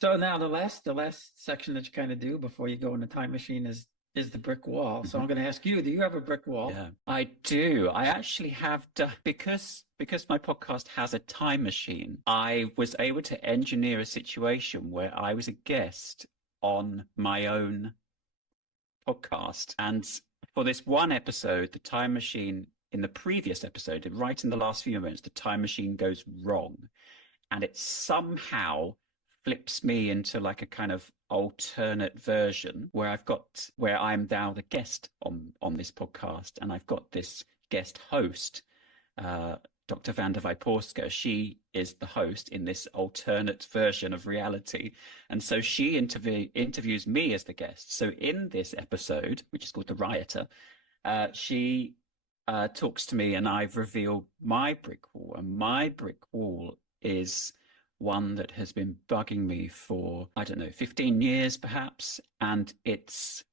So now the last section that you kind of do before you go in the time machine is the brick wall. So Mhm. I'm going to ask you, do you have a brick wall? Yeah, I do. I actually have because my podcast has a time machine. I was able to engineer a situation where I was a guest on my own podcast, and for this one episode, the time machine in the previous episode, right in the last few minutes, the time machine goes wrong, and it somehow flips me into like a kind of alternate version where I'm now the guest on this podcast, and I've got this guest host, uh, Dr. Vanda Vyporska. She is the host in this alternate version of reality, and so she interviews me as the guest. So in this episode, which is called The Rioter, she talks to me, and I've revealed my brick wall, and my brick wall is one that has been bugging me for, I don't know, 15 years perhaps. And it's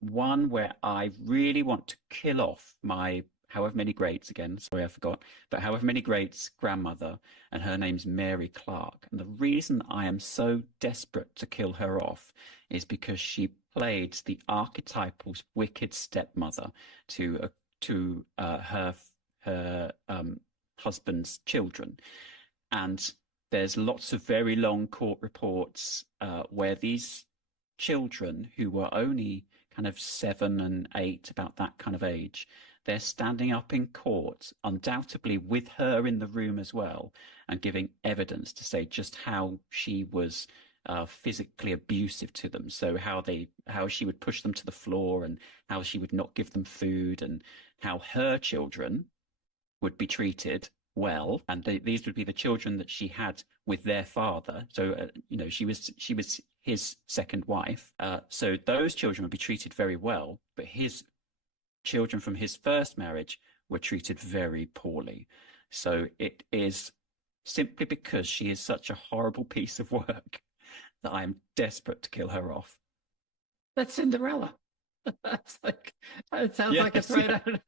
one where I really want to kill off my however many greats, again, sorry, I forgot, but however many greats grandmother, and her name's Mary Clark. And the reason I am so desperate to kill her off is because she played the archetypal wicked stepmother to her husband's children. And there's lots of very long court reports where these children, who were only kind of 7 and 8, about that kind of age, they're standing up in court, undoubtedly with her in the room as well, and giving evidence to say just how she was physically abusive to them. So how she would push them to the floor, and how she would not give them food, and how her children would be treated well, and these would be the children that she had with their father. So she was his second wife. So those children would be treated very well, but his children from his first marriage were treated very poorly. So it is simply because she is such a horrible piece of work that I am desperate to kill her off. That's Cinderella. That's like, it sounds like it's Yes, right yeah. out.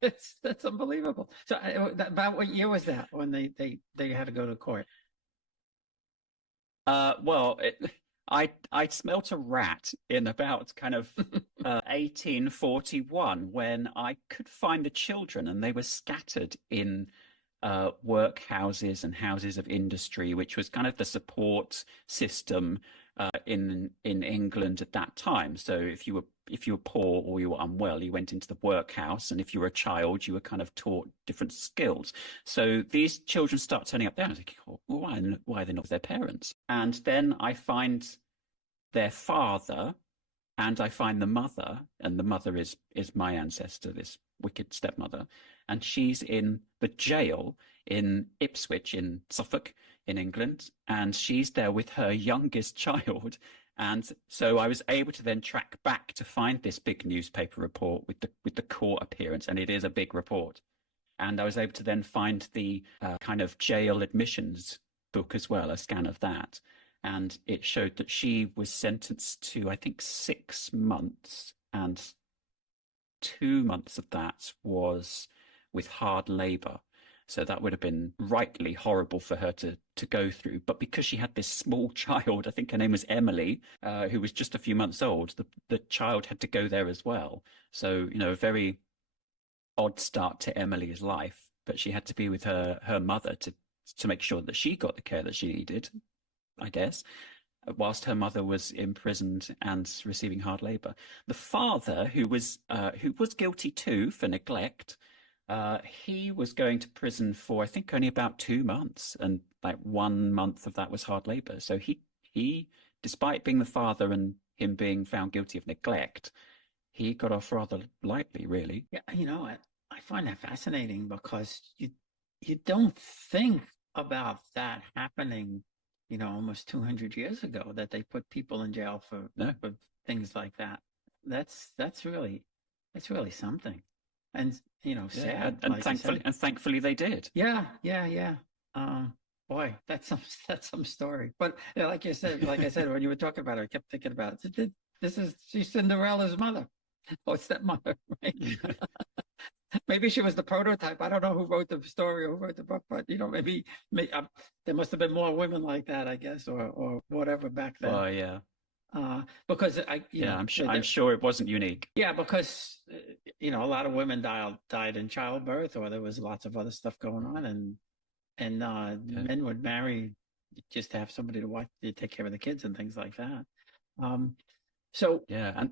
That's unbelievable. So about what year was that when they had to go to court? Well, I smelt a rat in about kind of 1841, when I could find the children, and they were scattered in workhouses and houses of industry, which was kind of the support system in England at that time. So if you were poor or you were unwell, you went into the workhouse, and if you were a child, you were kind of taught different skills. So these children start turning up there, and I think, oh, why are they not with their parents? And then I find their father, and I find the mother, and the mother is my ancestor, this wicked stepmother, and she's in the jail in Ipswich in Suffolk in England, and she's there with her youngest child. And so I was able to then track back to find this big newspaper report with the court appearance, and it is a big report. And I was able to then find the kind of jail admissions book as well, a scan of that. And it showed that she was sentenced to, I think, 6 months, and 2 months of that was with hard labor. So that would have been rightly horrible for her to go through. But because she had this small child, I think her name was Emily, who was just a few months old, the child had to go there as well. So, a very odd start to Emily's life, but she had to be with her mother to make sure that she got the care that she needed, I guess, whilst her mother was imprisoned and receiving hard labor. The father, who was guilty too for neglect, he was going to prison for, I think, only about 2 months, and like 1 month of that was hard labor. So he, despite being the father and him being found guilty of neglect, he got off rather lightly, really. Yeah, I find that fascinating because you don't think about that happening, almost 200 years ago, that they put people in jail No. for things like that. That's really something. And Yeah, sad, and like you said. thankfully they did. Yeah. Boy, that's some story. But like I said, when you were talking about it, I kept thinking about it. She's Cinderella's mother or stepmother, right? maybe she was the prototype. I don't know who wrote the story or who wrote the book, but there must have been more women like that, I guess, or whatever back then. Well, yeah, Because yeah. I'm sure it wasn't unique. yeah, because a lot of women died in childbirth, or there was lots of other stuff going on, and Yeah, men would marry just to have somebody to watch, to take care of the kids and things like that. Um, so yeah,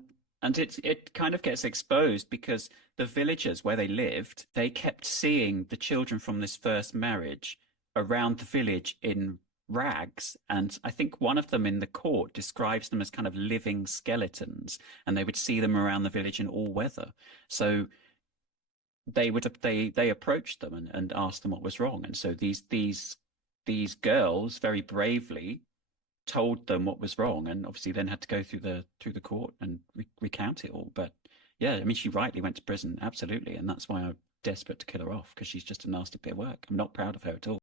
and it kind of gets exposed because the villagers where they lived, they kept seeing the children from this first marriage around the village in rags, and I think one of them in the court describes them as kind of living skeletons, and they would see them around the village in all weather. So they approached them and asked them what was wrong, and so these girls very bravely told them what was wrong, and obviously then had to go through the court and recount it all. But yeah, I mean, she rightly went to prison, absolutely, and that's why I'm desperate to kill her off, because she's just a nasty bit of work. I'm not proud of her at all.